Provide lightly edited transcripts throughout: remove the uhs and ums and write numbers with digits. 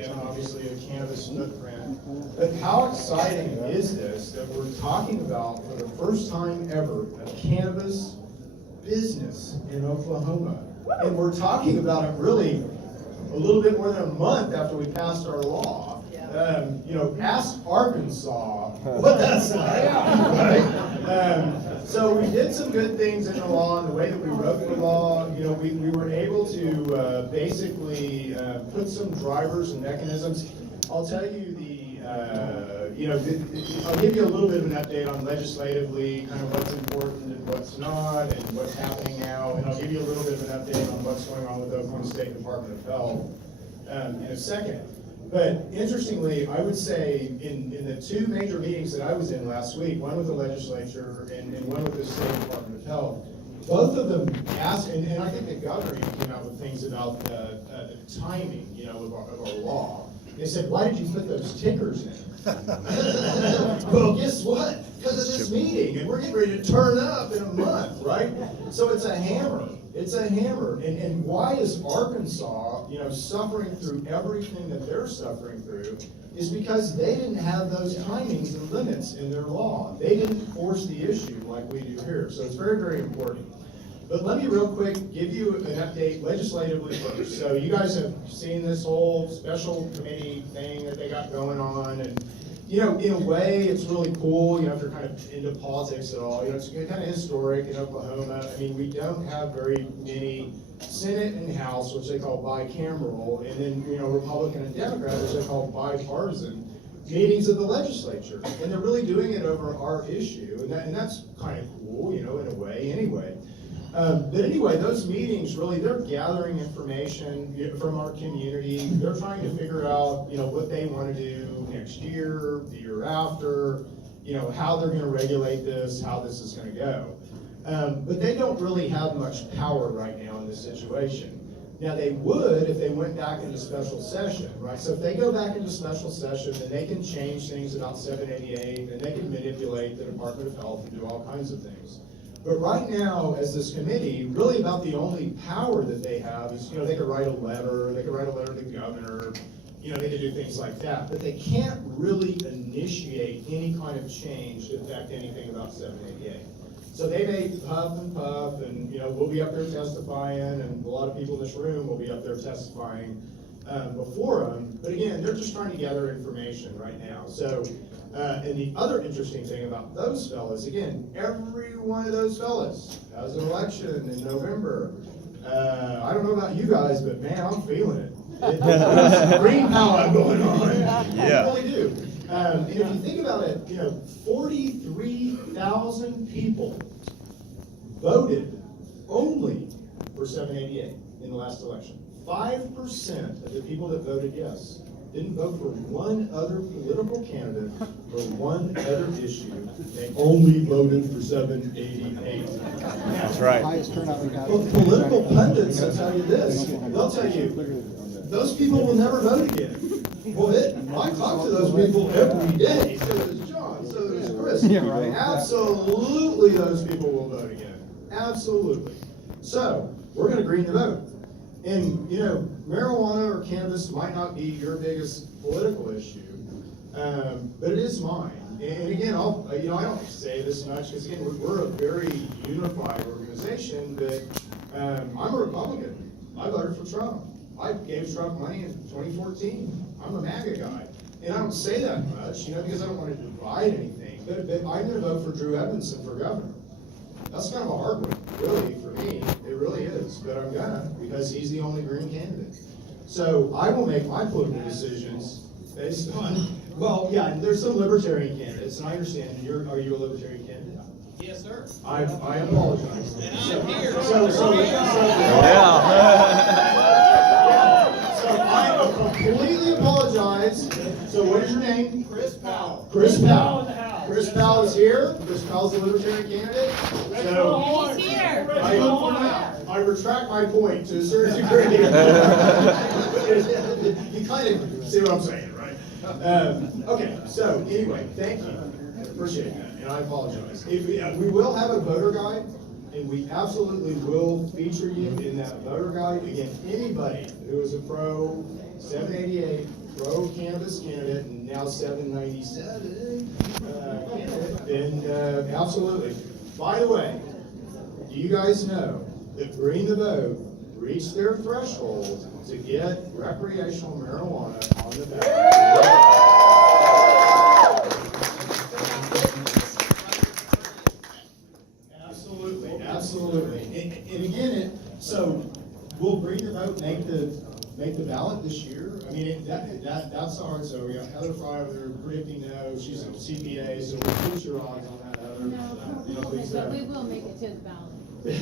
again, obviously a cannabis footprint. But how exciting is this that we're talking about for the first time ever a cannabis business in Oklahoma? And we're talking about it really a little bit more than a month after we passed our law. Ask Arkansas what that's like, right? So we did some good things in the law, and the way that we wrote the law, we were able to basically put some drivers and mechanisms. I'll tell you I'll give you a little bit of an update on legislatively, kind of what's important and what's not, and what's happening now, and I'll give you a little bit of an update on what's going on with the Oklahoma State Department of Health in a second. But interestingly, I would say in the two major meetings that I was in last week, one with the legislature and one with the State Department of Health, both of them asked, and I think the governor even came out with things about the timing, of our law. They said, why did you put those tickers in? Well, guess what? Because of this meeting, and we're getting ready to turn up in a month, right? So it's a hammer. It's a hammer. And why is Arkansas, suffering through everything that they're suffering through is because they didn't have those timings and limits in their law. They didn't force the issue like we do here. So it's very, very important. But let me real quick give you an update legislatively first. So you guys have seen this whole special committee thing that they got going on, and in a way it's really cool, if you're kind of into politics at all. It's kind of historic in Oklahoma. I mean, we don't have very many Senate and House, which they call bicameral, and then Republican and Democrat, which they call bipartisan meetings of the legislature. And they're really doing it over our issue, and that's kind of cool, in a way anyway. But anyway, those meetings really, they're gathering information from our community. They're trying to figure out, what they want to do next year, the year after, how they're going to regulate this, how this is going to go. But they don't really have much power right now in this situation. Now, they would if they went back into special session, right? So if they go back into special session, then they can change things about 788, and they can manipulate the Department of Health and do all kinds of things. But right now, as this committee, really about the only power that they have is, they could write a letter, to the governor, they could do things like that. But they can't really initiate any kind of change to affect anything about 788. So they may puff, and we'll be up there testifying, and a lot of people in this room will be up there testifying before them. But again, they're just trying to gather information right now. So, and the other interesting thing about those fellas, again, every one of those fellas has an election in November. I don't know about you guys, but man, I'm feeling it. There's green power going on. Yeah. I really do. And if you think about it, 43,000 people voted only for 788 in the last election. 5% of the people that voted yes didn't vote for one other political candidate or one other issue. They only voted for 788. That's right. Well, political pundits will tell you this. They'll tell you, those people will never vote again. Well, I talk to those people every day. So does John, so does Chris. Yeah, right. Absolutely, those people will vote again. Absolutely. So, we're going to green the vote. And, marijuana or cannabis might not be your biggest political issue, but it is mine. And again, I don't say this much because, again, we're a very unified organization, but I'm a Republican. I voted for Trump. I gave Trump money in 2014. I'm a MAGA guy. And I don't say that much, because I don't want to divide anything, but I'm going to vote for Drew Evanson for governor. That's kind of a hard one, really, for me. It really is, but I'm gonna, because he's the only green candidate. So I will make my political decisions based on, well, yeah, and there's some libertarian candidates, and I understand, are you a libertarian candidate? Yes, sir. I apologize. And I'm here. So I completely apologize. So what is your name? Chris Powell. Chris Powell. Chris Powell is here. Chris Powell's the libertarian candidate. So He's here. I retract my point to a certain degree. You kind of see what I'm saying, right? Okay, so anyway, thank you. Appreciate that, and I apologize. We will have a voter guide, and we absolutely will feature you in that voter guide. Again, anybody who is a pro 788 pro-cannabis candidate, and now 797 candidate, then absolutely. By the way, do you guys know that Green the Vote reached their threshold to get recreational marijuana on the ballot? Absolutely, absolutely. And again, so will Green the Vote make the ballot this year? I mean, that's hard. So we got Heather Fry over there predicting no. She's a CPA, so we'll put your odds on that, Heather. No, Please, but we will make it to the ballot.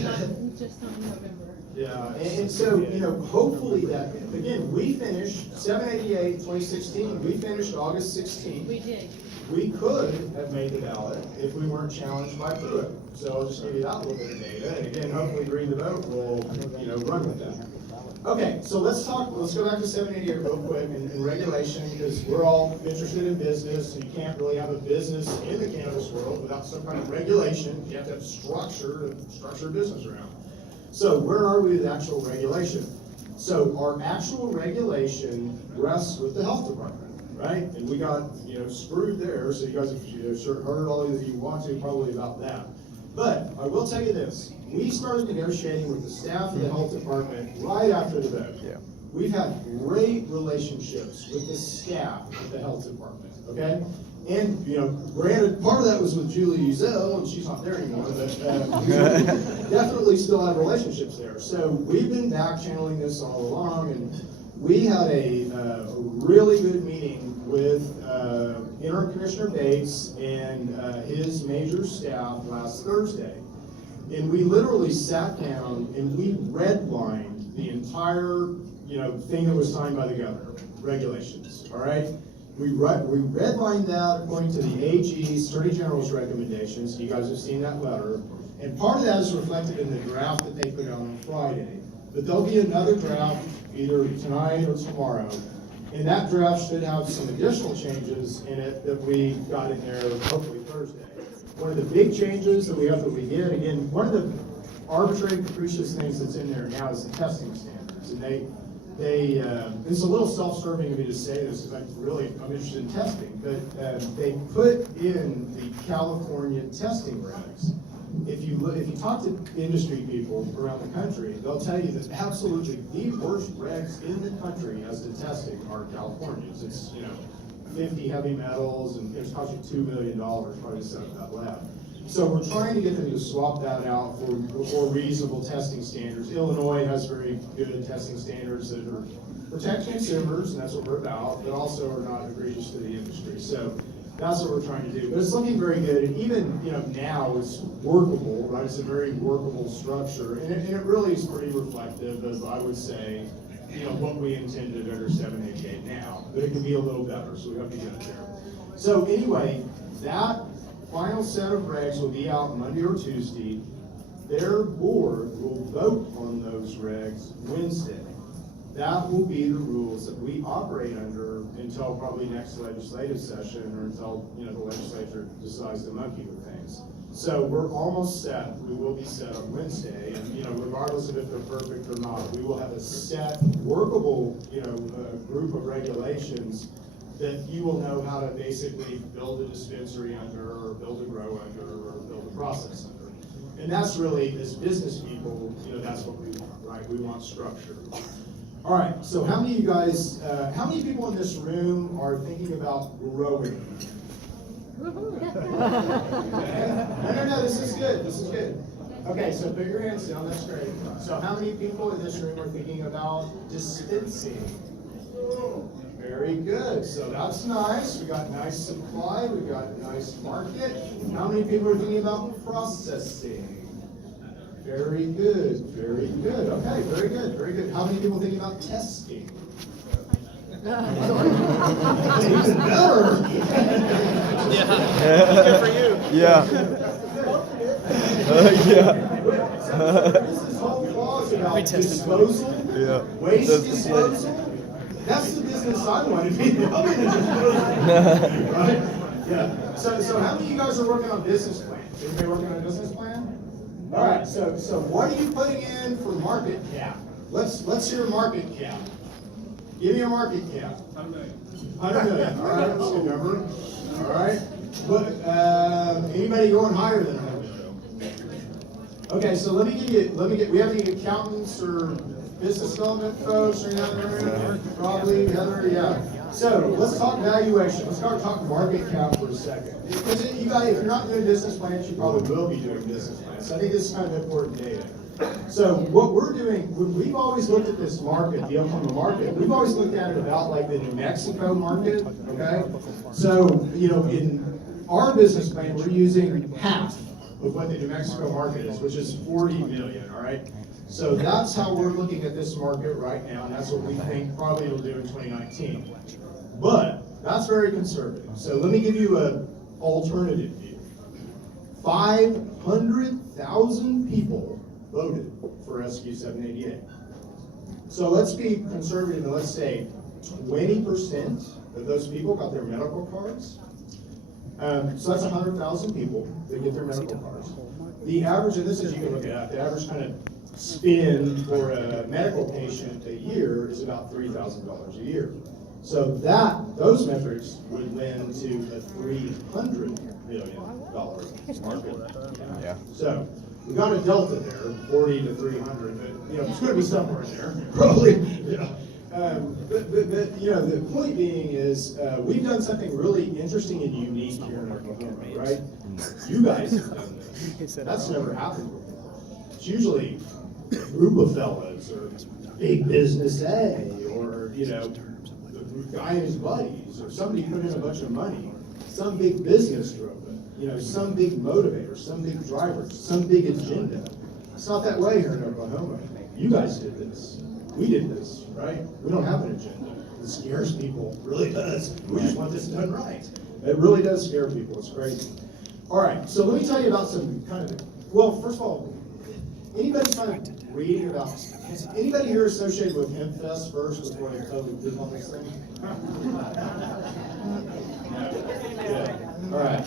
Not just on November. Yeah, and so, hopefully that, again, we finished 788-2016, we finished August 16th. We did. We could have made the ballot if we weren't challenged by Pruitt. So I'll just give you that little bit of data, and again, hopefully Green the Vote will, run with that. Okay, so let's go back to 788 real quick and regulation, because we're all interested in business, and you can't really have a business in the cannabis world without some kind of regulation. You have to have structure to structure a business around. So where are we with actual regulation? So our actual regulation rests with the health department, right? And we got, screwed there, so you guys have heard all that you want to probably about that. But I will tell you this, we started negotiating with the staff of the health department right after the vote. Yeah. We've had great relationships with the staff of the health department, okay? And, granted, part of that was with Julie Uzel, and she's not there anymore, but definitely still have relationships there. So we've been back channeling this all along, and we had a really good meeting with Interim Commissioner Bates and his major staff last Thursday. And we literally sat down and we redlined the entire, thing that was signed by the governor, regulations, all right? We redlined that according to the AG's, Attorney General's recommendations. You guys have seen that letter. And part of that is reflected in the draft that they put out on Friday. But there'll be another draft either tonight or tomorrow. And that draft should have some additional changes in it that we got in there hopefully Thursday. One of the big changes that we hope that we get, again, one of the arbitrary capricious things that's in there now is the testing standards. And it's a little self-serving of me to say this because I'm interested in testing, but they put in the California testing regs. If you talk to industry people around the country, they'll tell you that absolutely the worst regs in the country as to testing are California's. It's 50 heavy metals, and it's costing $2 million probably to set up that lab. So we're trying to get them to swap that out for reasonable testing standards. Illinois has very good testing standards that are protect consumers, and that's what we're about, but also are not egregious to the industry. So that's what we're trying to do. But it's looking very good, and even now it's workable, right? It's a very workable structure, and it really is pretty reflective of, I would say, what we intended under 788 now. But it can be a little better, so we hope to get it there. So anyway, that final set of regs will be out Monday or Tuesday. Their board will vote on those regs Wednesday. That will be the rules that we operate under until probably next legislative session, or until the legislature decides to monkey with things. So we're almost set. We will be set on Wednesday, and regardless of if they're perfect or not, we will have a set, workable, group of regulations that you will know how to basically build a dispensary under, or build a grow under, or build a process under. And that's really, as business people, that's what we want, right? We want structure. All right, so how many of you guys, how many people in this room are thinking about growing? No, this is good, this is good. Okay, so put your hands down, that's great. So how many people in this room are thinking about dispensing? Very good, so that's nice. We got nice supply, we got nice market. How many people are thinking about processing? Very good, very good. Okay, very good, very good. How many people thinking about testing? Even better. Yeah, good for you. Yeah. Yeah. So this is whole clause about disposal, waste disposal. That's the business I want to be in. Right? Yeah. So how many of you guys are working on business plans? Everybody working on a business plan? All right. So what are you putting in for market cap? Let's hear market cap. Give me a market cap. 100 million. All right, that's a good number. All right. What, anybody going higher than 100 million? Okay, so we have any accountants or business development folks or anything? Probably, Heather, yeah. So let's talk valuation. Let's start talking market cap for a second. Because you guys, if you're not doing business plans, you probably will be doing business plans. So I think this is kind of important data. So what we're doing, we've always looked at this market, the Oklahoma market, we've always looked at it about like the New Mexico market, okay? So, you know, in our business plan, we're using half of what the New Mexico market is, which is 40 million, all right? So that's how we're looking at this market right now, and that's what we think probably it'll do in 2019. But that's very conservative. So let me give you an alternative view. 500,000 people voted for SQ 788. So let's be conservative and let's say 20% of those people got their medical cards. So that's 100,000 people that get their medical cards. The average, and this is you can look at, the average kind of spend for a medical patient a year is about $3,000 a year. So those metrics would lend to a $300 million market. Yeah. So we got a delta there, 40 to 300, but you know it's going to be somewhere in there, probably. Yeah. But you know the point being is we've done something really interesting and unique here in Oklahoma, right? You guys have done this. That's never happened before. It's usually a group of fellows or big business A or you know the guy and his buddies or somebody put in a bunch of money. Some big business drove it. You know, some big motivator, some big driver, some big agenda. It's not that way here in Oklahoma. You guys did this. We did this, right? We don't have an agenda. It scares people. It really does. We just want this done right. It really does scare people. It's crazy. All right, so let me tell you about some kind of, well, first of all, anybody kind of reading about, is anybody here associated with HempFest first before they totally poop on this thing? Yeah. All right.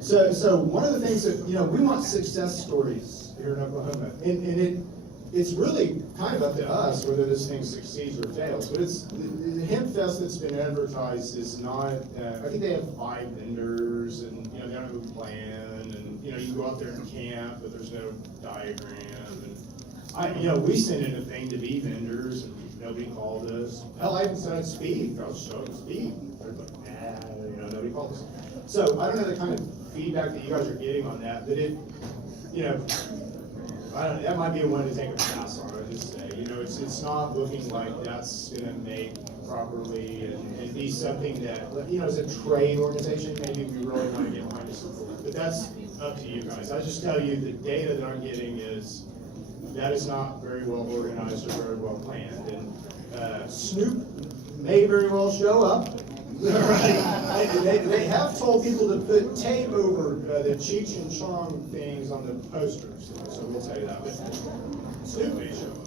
So one of the things that, you know, we want success stories here in Oklahoma. And it's really kind of up to us whether this thing succeeds or fails. But it's the Hemp Fest that's been advertised is not, I think they have 5 vendors and, you know, they don't have a plan. And, you know, you go out there and camp, but there's no diagram. And you know, we sent in a thing to be vendors and nobody called us. Hell, I even said I'd speak. I was showing to speak. They're like, nah, you know, nobody called us. So I don't know the kind of feedback that you guys are getting on that, but it, you know, I don't know, that might be one to take a pass on, I just say. You know, it's not looking like that's going to make properly and be something that, you know, as a trade organization, maybe we really want to get behind this. But that's up to you guys. I just tell you the data that I'm getting is that is not very well organized or very well planned. And Snoop may very well show up. Right. They have told people to put tape over the Cheech and Chong things on the posters, so we'll tell you that. But Snoop may show up.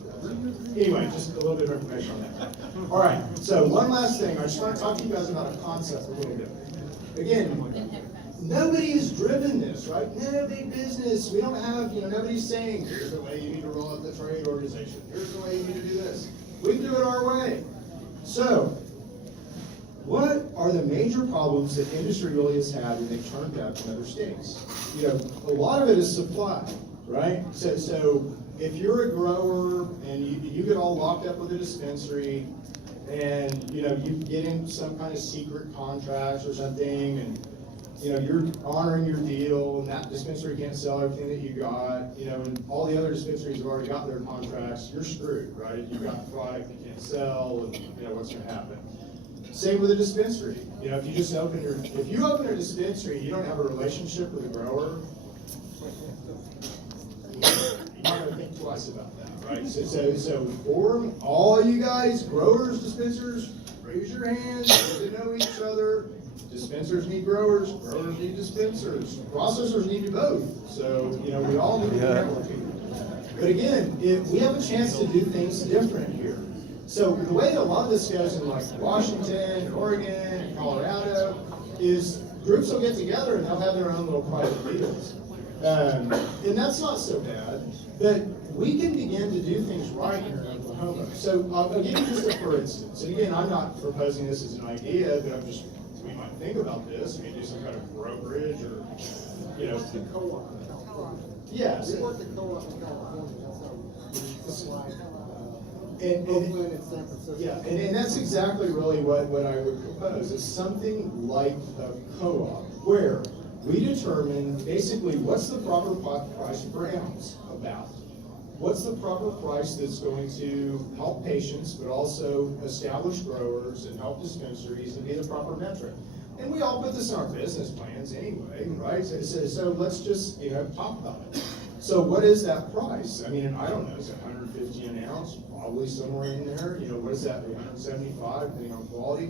Anyway, just a little bit of information on that. All right, so one last thing. I just want to talk to you guys about a concept a little bit. Again, nobody has driven this, right? No big business. We don't have, you know, nobody's saying, here's the way you need to roll up the trade organization. Here's the way you need to do this. We do it our way. So, what are the major problems that industry really has had when they've turned up in other states? You know, a lot of it is supply, right? So if you're a grower and you get all locked up with a dispensary and, you know, you get in some kind of secret contracts or something and, you know, you're honoring your deal and that dispensary can't sell everything that you got, you know, and all the other dispensaries have already got their contracts, you're screwed, right? If you've got the product you can't sell and, you know, what's going to happen? Same with a dispensary. You know, if you just open if you open a dispensary and you don't have a relationship with a grower, you're not going to think twice about that, right? So for all you guys, growers, dispensers, raise your hands, get to know each other. Dispensers need growers need dispensers. Processors need you both. So, you know, we all need to be networking. But again, if we have a chance to do things different here. So the way a lot of this goes in like Washington, Oregon, Colorado, is groups will get together and they'll have their own little private deals. And that's not so bad, but we can begin to do things right here in Oklahoma. Oklahoma. So I'll give you just a for instance. And again, I'm not proposing this as an idea, but I'm just, we might think about this. I mean, do some kind of brokerage or, you know. The co-op in California. Yes. We work at co-op in California, that's how we And- Oakland and San Francisco. Yeah, and that's exactly really what I would propose, is something like a co-op, where we determine basically what's the proper price per ounce about. What's the proper price that's going to help patients, but also establish growers and help dispensaries and be the proper metric. And we all put this in our business plans anyway, right? So let's just, talk about it. So what is that price? I mean, I don't know, is it 150 an ounce? Probably somewhere in there. What is that, 175, depending on quality?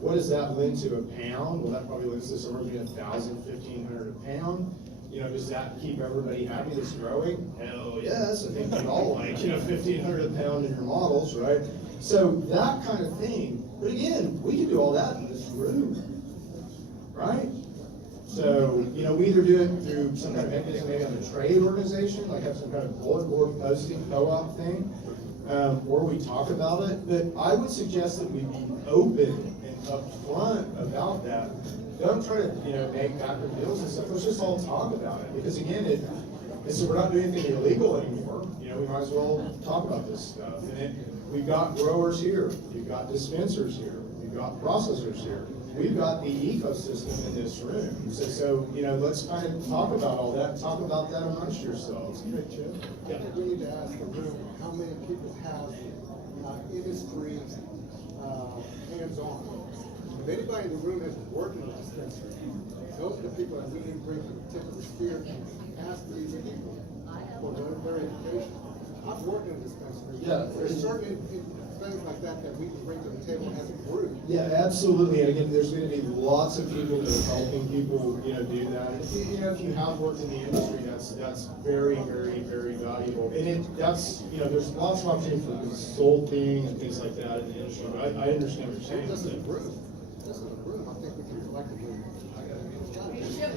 What does that lend to a pound? Well, that probably lends to somewhere between 1,000, 1,500 a pound. Does that keep everybody happy that's growing? Hell yes, I think we all like, 1,500 a pound in your models, right? So that kind of thing. But again, we can do all that in this room, right? So, we either do it through some kind of mechanism, maybe on the trade organization, like have some kind of bulletin board posting co-op thing, or we talk about it. But I would suggest that we be open and upfront about that. Don't try to, make backward deals and stuff. Let's just all talk about it. Because again, so we're not doing anything illegal anymore. We might as well talk about this stuff. And we've got growers here. We've got dispensers here. We've got processors here. We've got the ecosystem in this room. So let's kind of talk about all that. Talk about that amongst yourselves. Hey, Chip, I think we need to ask the room how many people have industry hands-on. If anybody in the room has worked in a dispensary, those are the people that we need to bring to the tip of the spear and ask these people for their education. I've worked in a dispensary. Yeah. There's certain things like that that we can bring to the table as a group. Yeah, absolutely. And again, there's going to be lots of people that are helping people, do that. And if you have worked in the industry, that's very, very, very valuable. And there's lots of opportunity for consulting and things like that in the industry. But I understand what you're saying. This is a group. This is a group. I think we can collectively.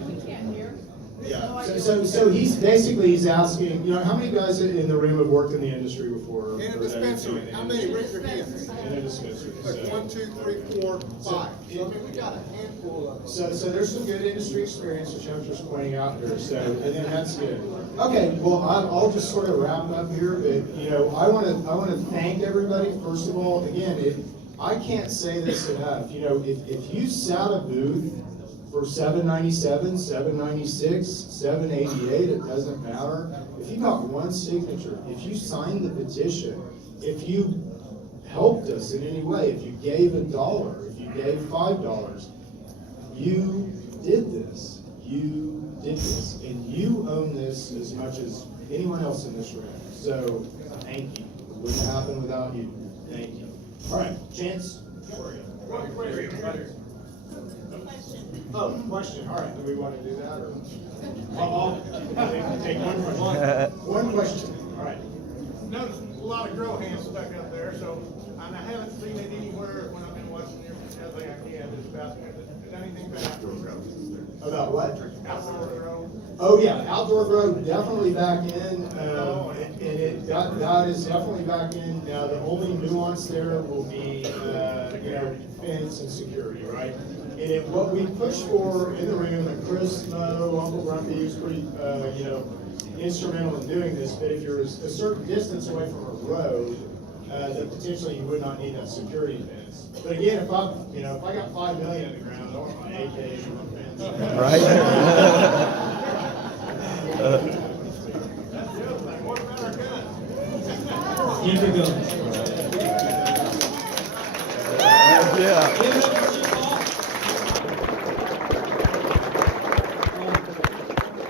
We can't hear. Yeah. So he's asking, how many guys in the room have worked in the industry before? In a dispensary, how many raise their hands? In a dispensary. Like 1, 2, 3, 4, 5. So I mean, we got a handful of. So there's some good industry experience, which I'm just pointing out here. So, and then that's good. Okay, well, I'll just sort of wrap up here. But I want to thank everybody. First of all, again, I can't say this enough. If you sat a booth for $7.97, $7.96, $7.88, it doesn't matter. If you got one signature, if you signed the petition, if you helped us in any way, if you gave $1, if you gave $5, you did this. You did this. And you own this as much as anyone else in this room. So, thank you. It wouldn't happen without you. Thank you. All right, Chance. Oh, question. All right. Do we want to do that, or I'll take one question. One question. All right. Noticed a lot of grow hands stuck up there, so and I haven't seen it anywhere when I've been watching everything I can. Just about is anything about outdoor grow? About what? Outdoor grow. Oh yeah, outdoor grow definitely back in, and that is definitely back in. Now the only nuance there will be fence and security, right? And what we push for in the room, and Chris, Uncle Grumpy is pretty, instrumental in doing this. But if you're a certain distance away from a road, then potentially you would not need that security fence. But again, if I got 5 million in the ground, I don't want my AKs or my fence. Right. That's the other thing. What about our guns? Keep it going. Yeah.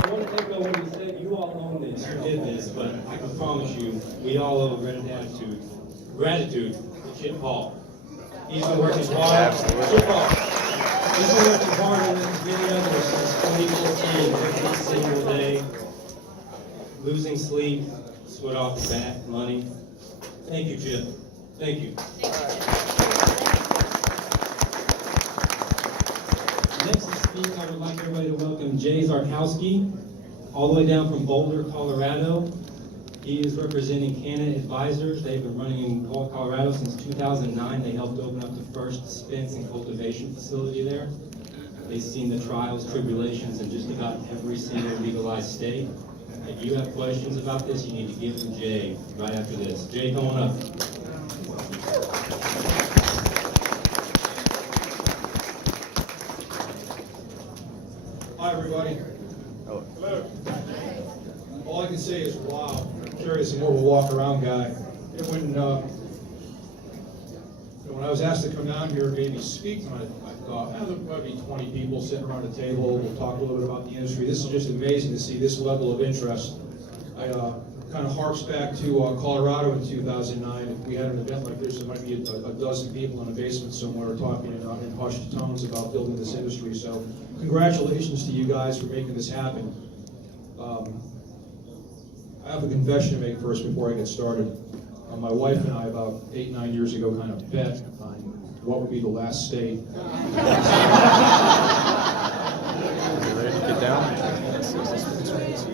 I want to echo what he said. You all own this, you did this, but I can promise you, we all owe gratitude to Chip Hall. He's been working hard. Chip Hall. He's been working hard on this video since 2014, every single day. Losing sleep, sweat off the back, money. Thank you, Chip. Thank you. Next to speak, I would like everybody to welcome Jay Zarkowski, all the way down from Boulder, Colorado. He is representing Canna Advisors. They've been running in Colorado since 2009. They helped open up the first dispense and cultivation facility there. They've seen the trials, tribulations in just about every single legalized state. If you have questions about this, you need to give them Jay right after this. Jay, come on up. Hi, everybody. Hello. All I can say is, wow, I'm curious, I'm more of a walk-around guy. And when I was asked to come down here and maybe speak tonight, I thought, there'll probably be 20 people sitting around a table. We'll talk a little bit about the industry. This is just amazing to see this level of interest. I kind of harks back to Colorado in 2009. If we had an event like this, there might be a dozen people in a basement somewhere talking in hushed tones about building this industry. So congratulations to you guys for making this happen. I have a confession to make first before I get started. My wife and I, about 8-9 years ago, kind of bet on what would be the last state. Get down.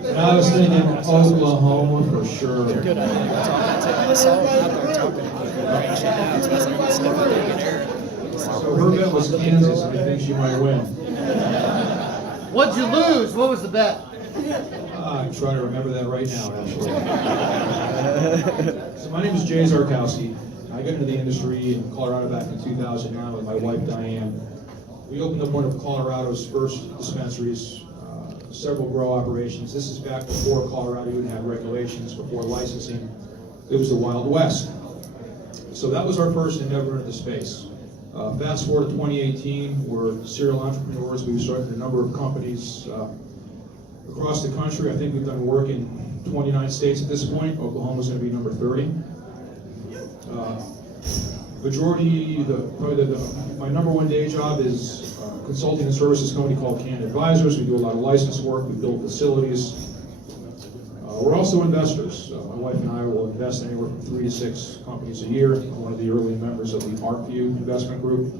And I was thinking Oklahoma for sure. So her bet was Kansas, and I think she might win. What'd you lose? What was the bet? I'm trying to remember that right now, actually. So my name is Jay Zarkowski. I got into the industry in Colorado back in 2009 with my wife, Diane. We opened up one of Colorado's first dispensaries, several grow operations. This is back before Colorado even had regulations, before licensing. It was the Wild West. So that was our first endeavor into the space. Fast forward to 2018, we're serial entrepreneurs. We've started a number of companies across the country. I think we've done work in 29 states at this point. Oklahoma's going to be number 30. My number one day job is consulting and services company called Canna Advisors. We do a lot of license work. We build facilities. We're also investors. My wife and I will invest anywhere from 3 to 6 companies a year. I'm one of the early members of the ArcView investment group.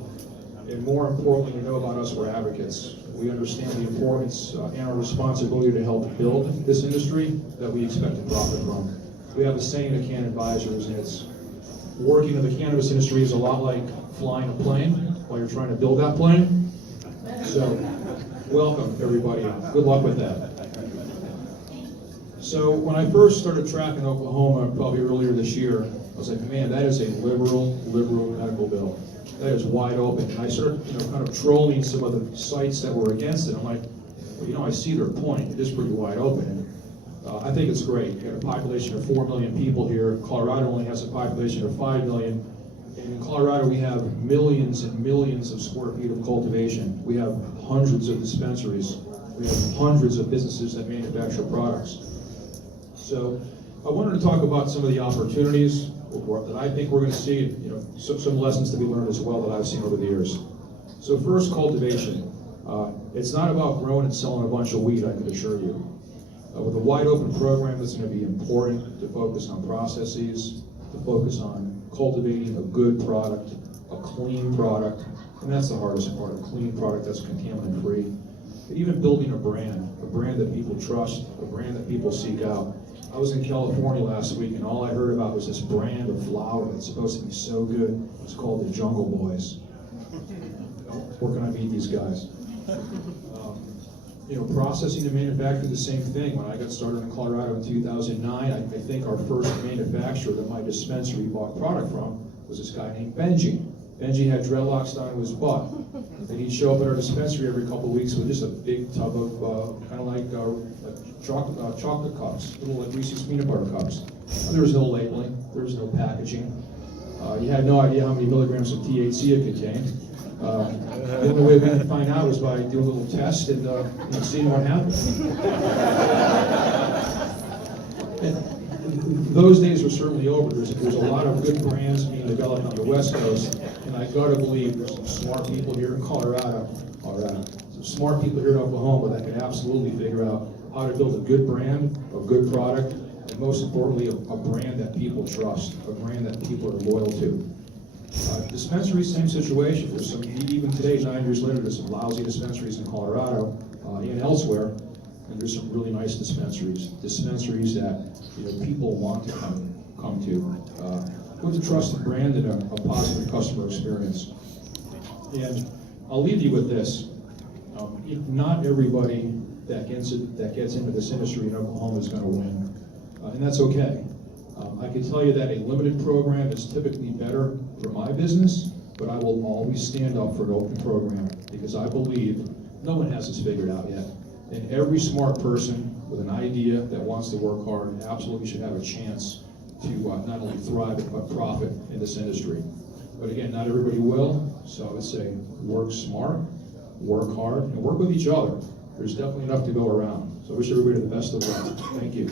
And more importantly, you know about us, we're advocates. We understand the importance and our responsibility to help build this industry that we expect to profit from. We have a saying at Canna Advisors, and it's working in the cannabis industry is a lot like flying a plane while you're trying to build that plane. So, welcome everybody. Good luck with that. So when I first started tracking Oklahoma, probably earlier this year, I was like, man, that is a liberal medical bill. That is wide open. And I started, kind of trolling some of the sites that were against it. I'm like, well, I see their point. It is pretty wide open. And I think it's great. You got a population of 4 million people here. Colorado only has a population of 5 million. And in Colorado, we have millions and millions of square feet of cultivation. We have hundreds of dispensaries. We have hundreds of businesses that manufacture products. So I wanted to talk about some of the opportunities that I think we're going to see, some lessons to be learned as well that I've seen over the years. So first, cultivation. It's not about growing and selling a bunch of weed, I can assure you. With a wide open program, it's going to be important to focus on processes, to focus on cultivating a good product, a clean product, and that's the hardest part, a clean product that's contaminant free. Even building a brand that people trust, a brand that people seek out. I was in California last week, and all I heard about was this brand of flower that's supposed to be so good. It's called the Jungle Boys. Where can I meet these guys? Processing and manufacturing, the same thing. When I got started in Colorado in 2009, I think our first manufacturer that my dispensary bought product from was this guy named Benji. Benji had dreadlocks down to his butt. And he'd show up at our dispensary every couple of weeks with just a big tub of kind of like chocolate cups, little like Reese's peanut butter cups. There was no labeling, there was no packaging. You had no idea how many milligrams of THC it contained. The only way we could find out was by doing a little test and seeing what happened. And those days are certainly over. There's a lot of good brands being developed on the West Coast, and I gotta believe there's some smart people here in Colorado, some smart people here in Oklahoma that can absolutely figure out how to build a good brand, a good product, and most importantly, a brand that people trust, a brand that people are loyal to. Dispensaries, same situation. There's some, even today, 9 years later, there's some lousy dispensaries in Colorado and elsewhere and there's some really nice dispensaries that, you know, people want to come to, with a trusted brand and a positive customer experience. And I'll leave you with this. Not everybody that gets into this industry in Oklahoma is gonna win, and that's okay. I can tell you that a limited program is typically better for my business, but I will always stand up for an open program, because I believe no one has this figured out yet. And every smart person with an idea that wants to work hard absolutely should have a chance to not only thrive, but profit in this industry. But again, not everybody will, so I would say work smart, work hard, and work with each other. There's definitely enough to go around. So I wish everybody the best of luck. Thank you.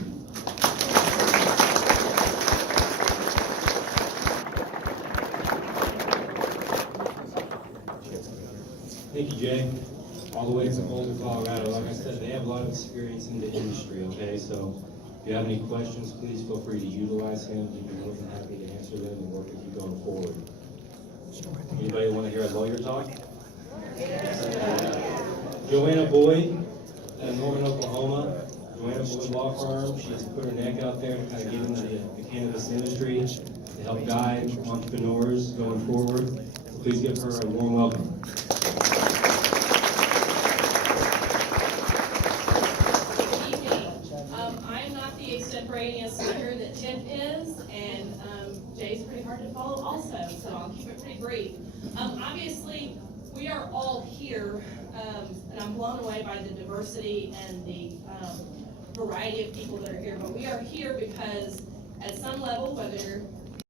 Thank you, Jay. All the way from Boulder, Colorado. Like I said, they have a lot of experience in the industry, okay? So if you have any questions, please feel free to utilize him. He'd be more than happy to answer them and work with you going forward. Anybody want to hear a lawyer talk? Joanna Boyd, out of Norman, Oklahoma. Joanna Boyd Law Firm. She's put her neck out there to kind of get into the cannabis industry to help guide entrepreneurs going forward. So please give her a warm welcome. I'm not the extemporaneous speaker that Chip is, and Jay's pretty hard to follow also, so I'll keep it pretty brief. Obviously, we are all here, and I'm blown away by the diversity and the variety of people that are here, but we are here because at some level, whether